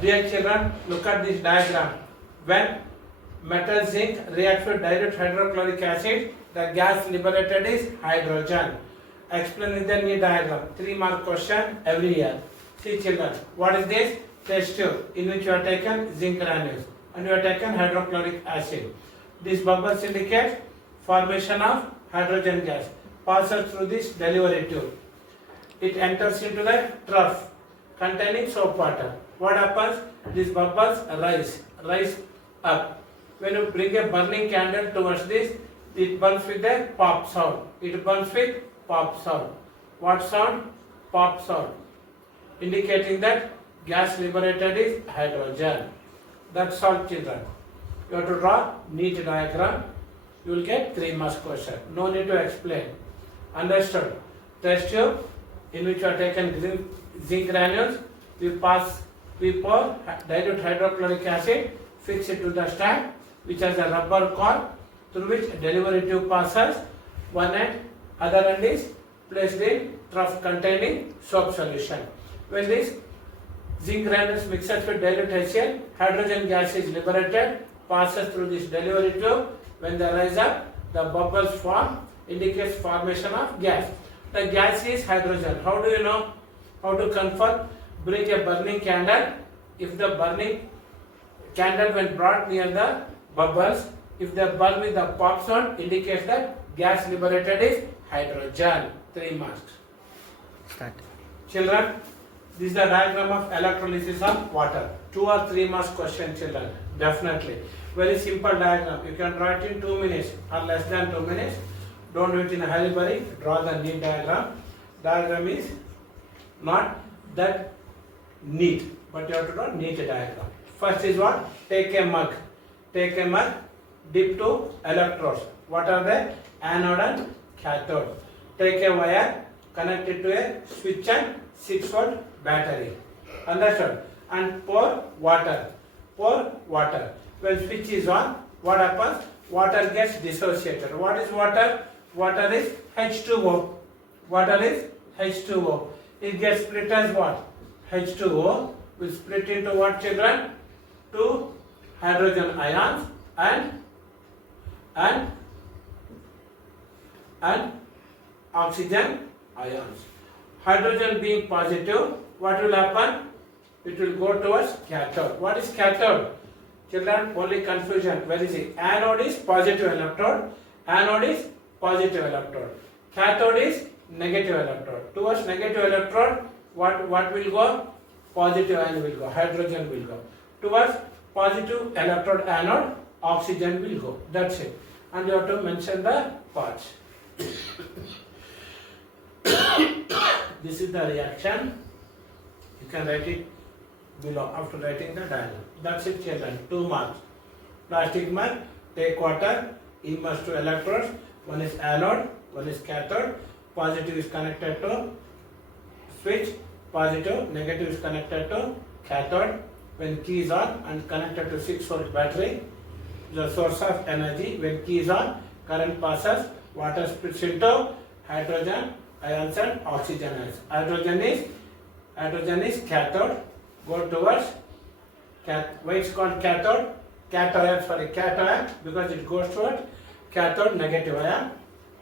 Dear children, look at this diagram. When metal zinc reacts with dilute hydrochloric acid, the gas liberated is hydrogen. Explain in the new diagram. 3-mark question every year. See children, what is this? Test tube in which you have taken zinc granules and you have taken hydrochloric acid. These bubbles indicate formation of hydrogen gas. Passes through this delivery tube. It enters into the trough containing soap water. What happens? These bubbles rise up. When you bring a burning candle towards this, it burns with a pop sound. It burns with pop sound. What sound? Pop sound. Indicating that gas liberated is hydrogen. That's all children. You have to draw neat diagram. You will get 3 marks question. No need to explain. Understood? Test tube in which you are taken zinc granules. We pour dilute hydrochloric acid, fix it to the stand which has a rubber core through which a delivery tube passes. One end, other end is placed in trough containing soap solution. When this zinc granules mixes with dilute HCl, hydrogen gas is liberated, passes through this delivery tube. When they rise up, the bubbles form, indicates formation of gas. The gas is hydrogen. How do you know? How to confirm? Bring a burning candle. If the burning candle when brought near the bubbles, if they burn with the pop sound, indicates that gas liberated is hydrogen. 3 marks. Start. Children, this is the diagram of electrolysis of water. 2 or 3 marks question children. Definitely. Very simple diagram. You can draw it in 2 minutes or less than 2 minutes. Don't do it in a hurry. Draw the neat diagram. Diagram is not that neat, but you have to draw neat diagram. First is what? Take a mug. Take a mug. Dip 2 electrodes. What are they? Anode and cathode. Take a wire. Connect it to a switch and 6-volt battery. Understood? And pour water. Pour water. When switch is on, what happens? Water gets dissociated. What is water? Water is H2O. Water is H2O. It gets split as what? H2O will split into what children? 2 hydrogen ions and oxygen ions. Hydrogen being positive, what will happen? It will go towards cathode. What is cathode? Children, only confusion. Where is it? Anode is positive electrode. Anode is positive electrode. Cathode is negative electrode. Towards negative electrode, what will go? Positive ion will go. Hydrogen will go. Towards positive electrode anode, oxygen will go. That's it. And you have to mention the parts. This is the reaction. You can write it below after writing the diagram. That's it children. 2 marks. Plastic mug. Take water. Immerse 2 electrodes. One is anode. One is cathode. Positive is connected to switch. Positive. Negative is connected to cathode. When key is on and connected to 6-volt battery, the source of energy. When key is on, current passes. Water splits into hydrogen ions and oxygen ions. Hydrogen is cathode. Go towards why it's called cathode? Cation because it goes towards cathode negative ion.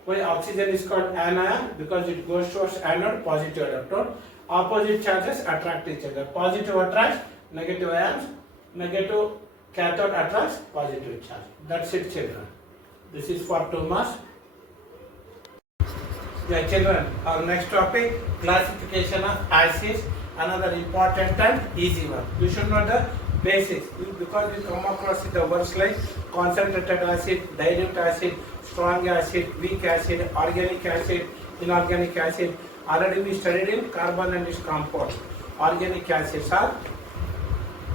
Why oxygen is called anion? Because it goes towards anode positive electrode. Opposite charges attract each other. Positive attracts negative ions. Negative cathode attracts positive charge. That's it children. This is for 2 marks. Yeah children, our next topic, classification of acids. Another important and easy one. You should know the basics because we come across the words like concentrated acid, dilute acid, strong acid, weak acid, organic acid, inorganic acid. Already we studied in carbon and its compounds. Organic acids are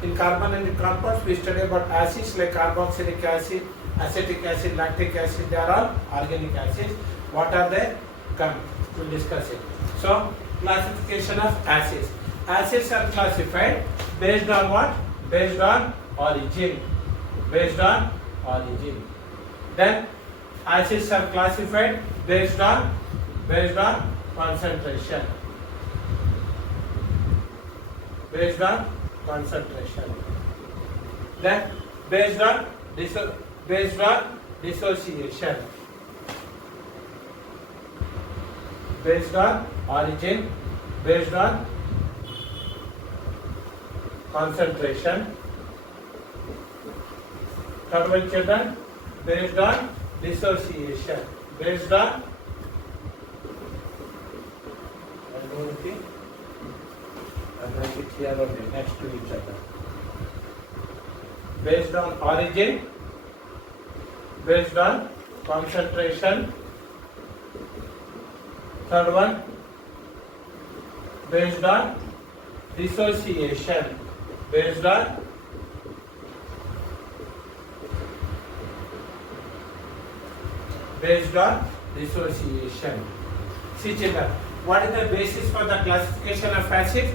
in carbon and its compounds. We study about acids like carboxylic acid, acetic acid, lactic acid. They are all organic acids. What are they? Come, we'll discuss it. So, classification of acids. Acids are classified based on what? Based on origin. Based on origin. Then acids are classified based on concentration. Based on concentration. Then based on dissociation, based on origin, based on concentration. Third one, children, based on dissociation, based on next to each other. Based on origin, based on concentration. Third one, based on dissociation, based on dissociation. See children, what is the basis for the classification of acids?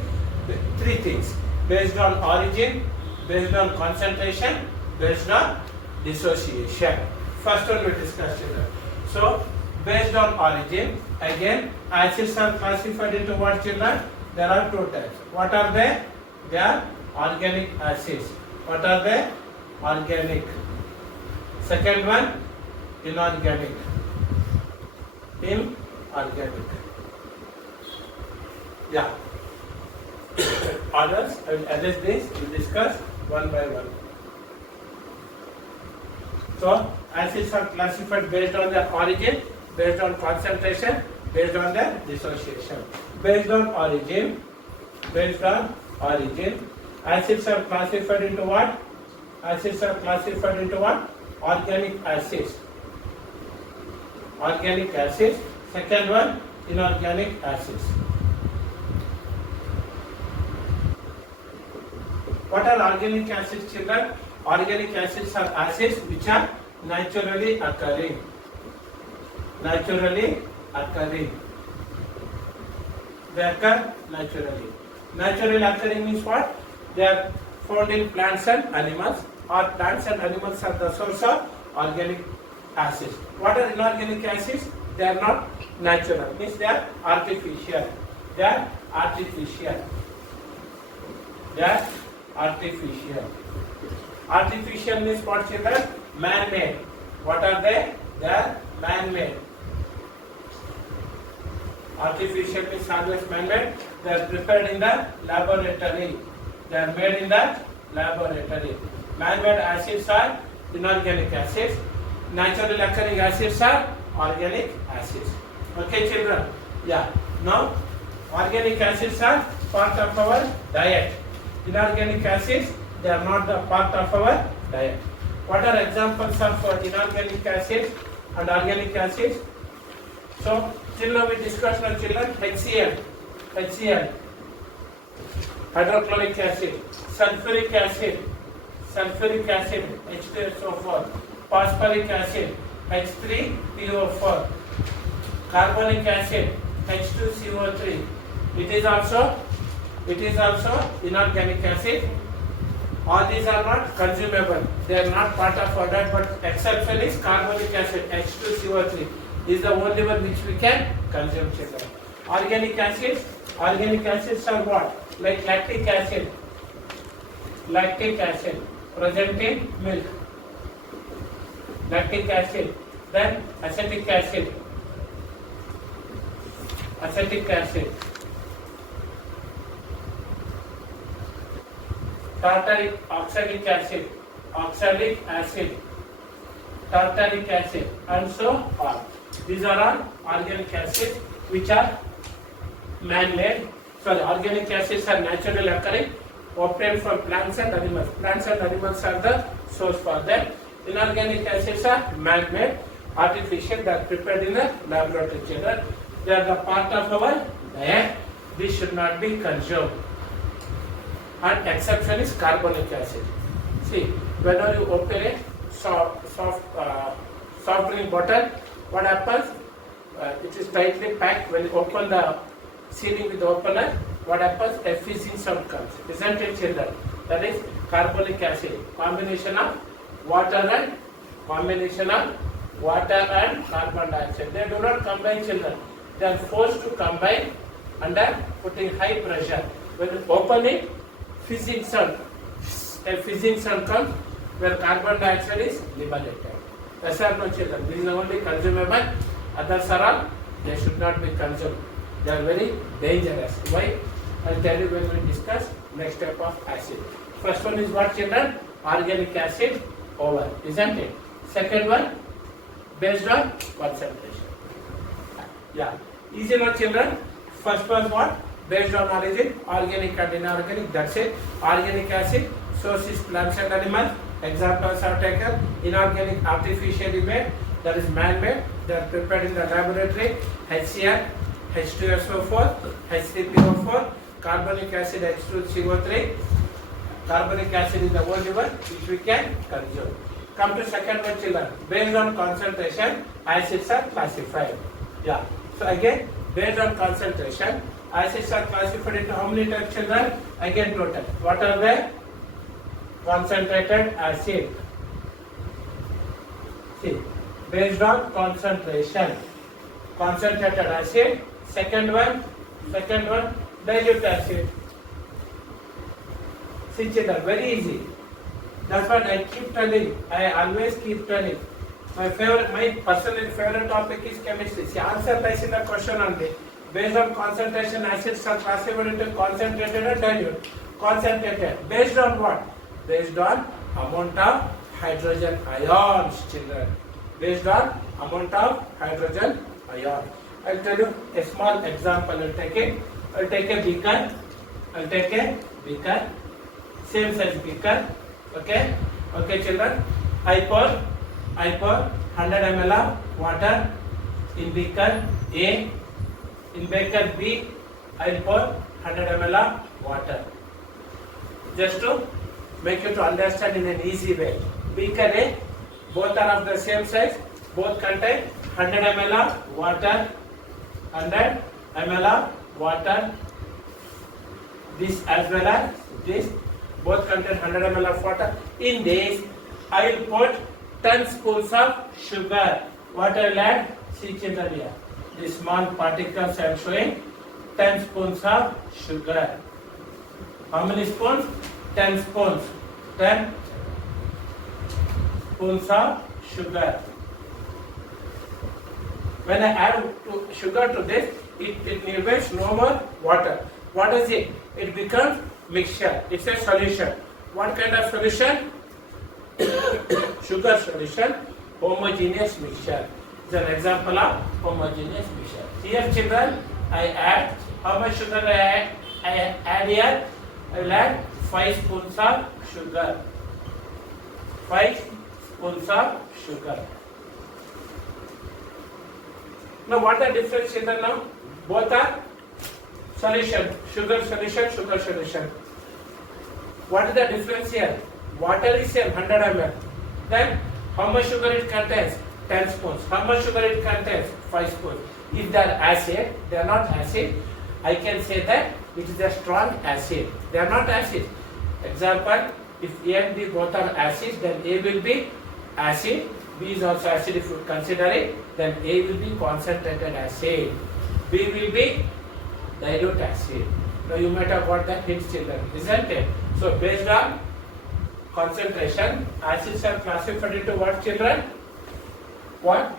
Three things: based on origin, based on concentration, based on dissociation. First one we discussed children. So based on origin, again acids are classified into what children? There are two types. What are they? They are organic acids. What are they? Organic. Second one, inorganic. Inorganic. Yeah. Others, I will address this, we will discuss one by one. So, acids are classified based on their origin, based on concentration, based on their dissociation. Based on origin, acids are classified into what? Acids are classified into what? Organic acids. Organic acids. Second one, inorganic acids. What are organic acids, children? Organic acids are acids which are naturally occurring. Naturally occurring. They occur naturally. Naturally occurring means what? They are found in plants and animals, or plants and animals are the source of organic acids. What are inorganic acids? They are not natural, means they are artificial. They are artificial. They are artificial. Artificial means what, children? Man-made. What are they? They are man-made. Artificial means always man-made. They are prepared in the laboratory. They are made in the laboratory. Man-made acids are inorganic acids. Naturally occurring acids are organic acids. Okay, children? Yeah. Now, organic acids are part of our diet. Inorganic acids, they are not the part of our diet. What are examples of inorganic acids and organic acids? So, children, we discussed now, children, HCl, hydrochloric acid, sulfuric acid, H2SO4, phosphoric acid, H3PO4, carbonic acid, H2CO3. It is also inorganic acid. All these are not consumable. They are not part of our diet, but exception is carbonic acid, H2CO3. Is the only one which we can consume, children. Organic acids are what? Like lactic acid present in milk. Lactic acid. Then acetic acid. Tartaric oxalic acid, tartaric acid, and so on. These are all organic acids which are man-made. Sorry, organic acids are naturally occurring, obtained from plants and animals. Plants and animals are the source for them. Inorganic acids are man-made, artificial, they are prepared in the laboratory, children. They are the part of our diet. This should not be consumed. And exception is carbonic acid. See, whenever you open a soft drink bottle, what happens? It is tightly packed. When you open the sealing with the opener, what happens? A fizzing sound comes. Isn't it, children? That is carbonic acid. Combination of water and carbon dioxide. They do not combine, children. They are forced to combine under putting high pressure. When you open it, Fissing circle. A fissing circle where carbon dioxide is liberated. Yes or no, children? These are only consumable. Others are all, they should not be consumed. They are very dangerous. Why? I'll tell you when we discuss next type of acid. First one is what, children? Organic acid over, isn't it? Second one, based on concentration. Yeah. Easy now, children. First was what? Based on origin, organic and inorganic. That's it. Organic acid, source is plants and animals. Examples are taken. Inorganic, artificially made. That is man-made. They are prepared in the laboratory. HCl, H2SO4, H3PO4, carbonic acid, H2CO3. Carbonic acid is the only one which we can consume. Come to second one, children. Based on concentration, acids are classified. Yeah. So again, based on concentration, acids are classified into how many types, children? Again, total. What are they? Concentrated acid. See, based on concentration, concentrated acid. Second one, dilute acid. See, children, very easy. That's what I keep telling. I always keep telling. My personal favorite topic is chemistry. See, answer lies in the question only. Based on concentration, acids are classified into concentrated and dilute. Concentrated. Based on what? Based on amount of hydrogen ions, children. Based on amount of hydrogen ions. I'll tell you a small example. I'll take a beaker. Same size beaker. Okay, children. I pour 100 ml of water in beaker A. In beaker B, I pour 100 ml of water. Just to make you to understand in an easy way. Beaker A, both are of the same size. Both contain 100 ml of water. 100 ml of water. This as well as this. Both contain 100 ml of water. In this, I will put 10 spoons of sugar. What I will add? See, children here. These small particles I am showing. 10 spoons of sugar. How many spoons? 10 spoons. 10 spoons of sugar. When I add sugar to this, it needs no more water. What is it? It becomes mixture. It's a solution. What kind of solution? Sugar solution. Homogeneous mixture. It's an example of homogeneous mixture. Here, children, I add how much sugar I add here? I will add 5 spoons of sugar. 5 spoons of sugar. Now, what are the difference, children? Now, both are solution, sugar solution. What is the difference here? Water is same 100 ml. Then how much sugar it contains? 10 spoons. How much sugar it contains? 5 spoons. If they are acid, they are not acid. I can say that it is a strong acid. They are not acid. Example, if A and B both are acid, then A will be acid. B is also acid if you consider it. Then A will be concentrated acid. B will be dilute acid. Now you might have got that hint, children, isn't it? So based on concentration, acids are classified into what, children? What?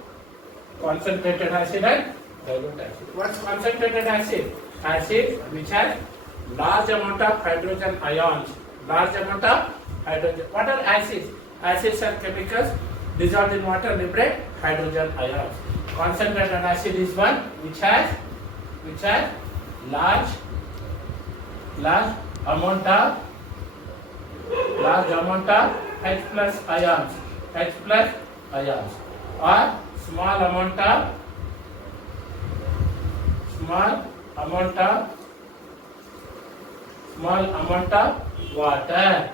Concentrated acid and dilute acid. What's concentrated acid? Acid which has large amount of hydrogen ions. Large amount of hydrogen. What are acids? Acids are chemicals dissolved in water liberate hydrogen ions. Concentrated acid is one which has large amount of H plus ions, or small amount of water.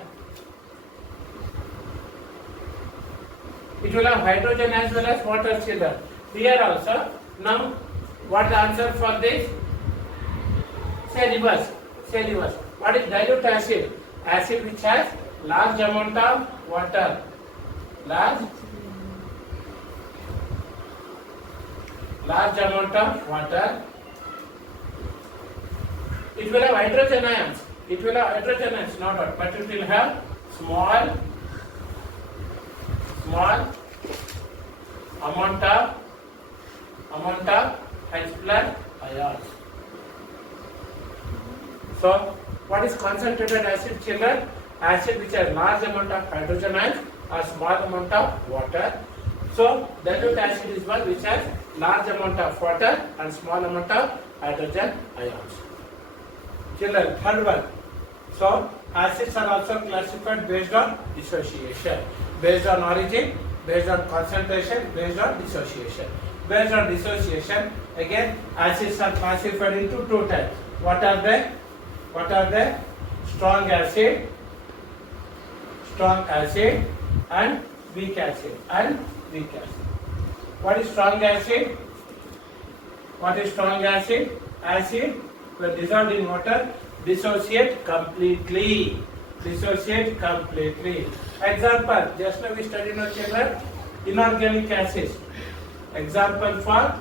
It will have hydrogen as well as water, children. Here also. Now, what the answer for this? Say reverse. What is dilute acid? Acid which has large amount of water. Large amount of water. It will have hydrogen ions. It will have hydrogen ions, not what, but it will have small amount of H plus ions. So, what is concentrated acid, children? Acid which has large amount of hydrogen ions or small amount of water. So, dilute acid is one which has large amount of water and small amount of hydrogen ions. Children, third one. So, acids are also classified based on dissociation, based on origin, based on concentration, based on dissociation. Based on dissociation, again, acids are classified into two types. What are they? Strong acid and weak acid. What is strong acid? Acid when dissolved in water dissociate completely. Example, just now we studied no children, inorganic acids. Example for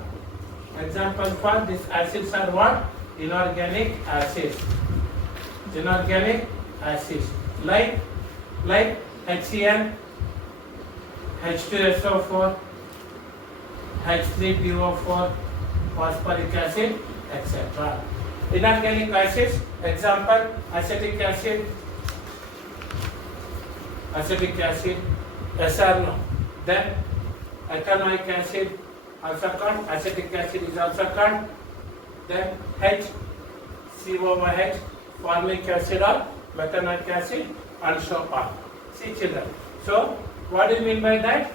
these acids are what? Inorganic acids. Like HCl, H2SO4, H3PO4, phosphoric acid, etc. Inorganic acids, example, acetic acid, SRNO. Then ethanoic acid, also called acetic acid, is also called. Then HCOOH, formic acid or methanoic acid, and so on. See children. So, what do you mean by that?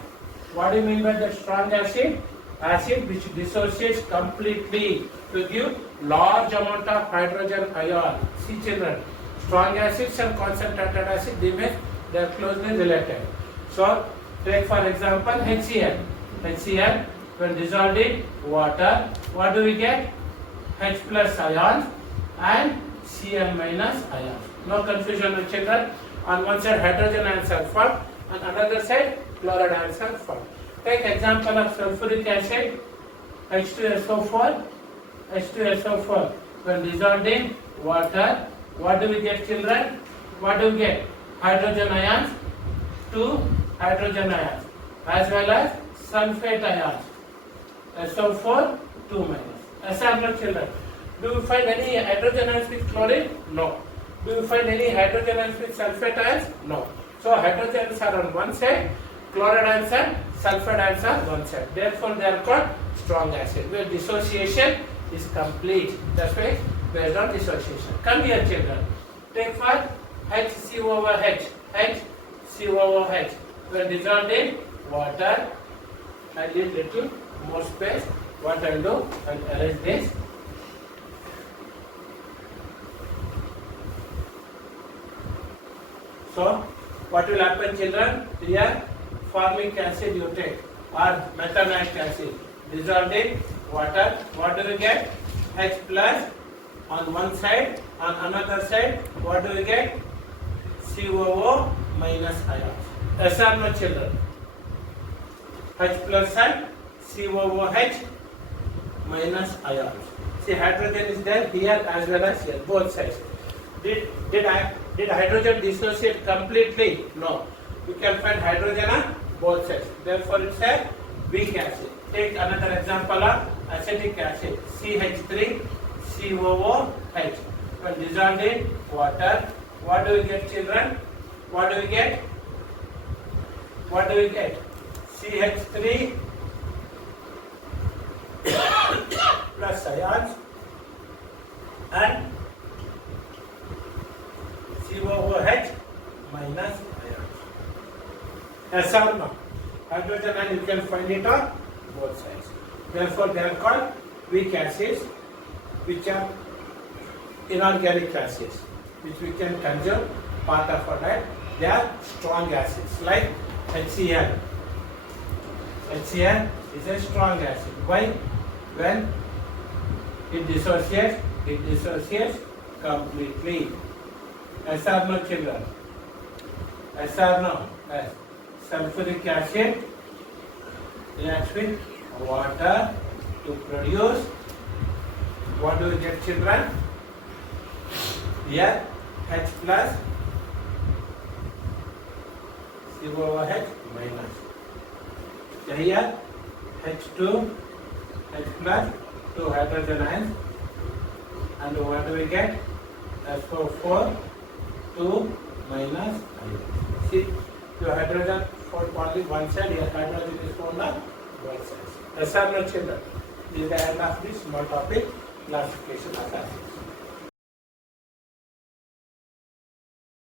What do you mean by the strong acid? Acid which dissociates completely to give large amount of hydrogen ion. See children, strong acids and concentrated acid, they are closely related. So, take for example HCl. HCl when dissolved in water, what do we get? H plus ions and Cl minus ions. No confusion with children. On one side hydrogen ions are formed, on another side chloride ions are formed. Take example of sulfuric acid, H2SO4. When dissolved in water, what do we get children? What do we get? Hydrogen ions, 2 hydrogen ions, as well as sulfate ions, SO4, 2 minus. SR children. Do you find any hydrogen ions with chlorine? No. Do you find any hydrogen ions with sulfate ions? No. So hydrogen ions are on one side, chloride ions and sulfate ions are one side. Therefore, they are called strong acid, where dissociation is complete. That's why based on dissociation. Come here, children. Take for HCOOH. When dissolved in water, I leave little more space. What I'll do, I'll arrange this. So, what will happen, children? Here, formic acid you take or methanoic acid dissolved in water. What do we get? H plus on one side, on another side, what do we get? COO minus ions. Yes or no, children? H plus and COOH minus ions. See, hydrogen is there here as well as here, both sides. Did hydrogen dissociate completely? No. You can find hydrogen on both sides. Therefore, it's a weak acid. Take another example of acetic acid, CH3COOH. When dissolved in water, what do we get, children? What do we get? CH3 plus ions and COOH minus ions. Yes or no? Hydrogen ion you can find it on both sides. Therefore, they are called weak acids, which are inorganic acids, which we can consume part of our diet. They are strong acids like HCl. HCl is a strong acid. Why? When it dissociates completely. Yes or no, children? Yes or no? Yes. Sulfuric acid reacts with water to produce, what do we get, children? Here H plus CO over H minus. So here H2, H plus, 2 hydrogen ions, and what do we get? SO4, 2 minus ion. See, your hydrogen found only one side, your hydrogen is found on one side. Yes or no, children? This is the end of this small topic, classification of acids.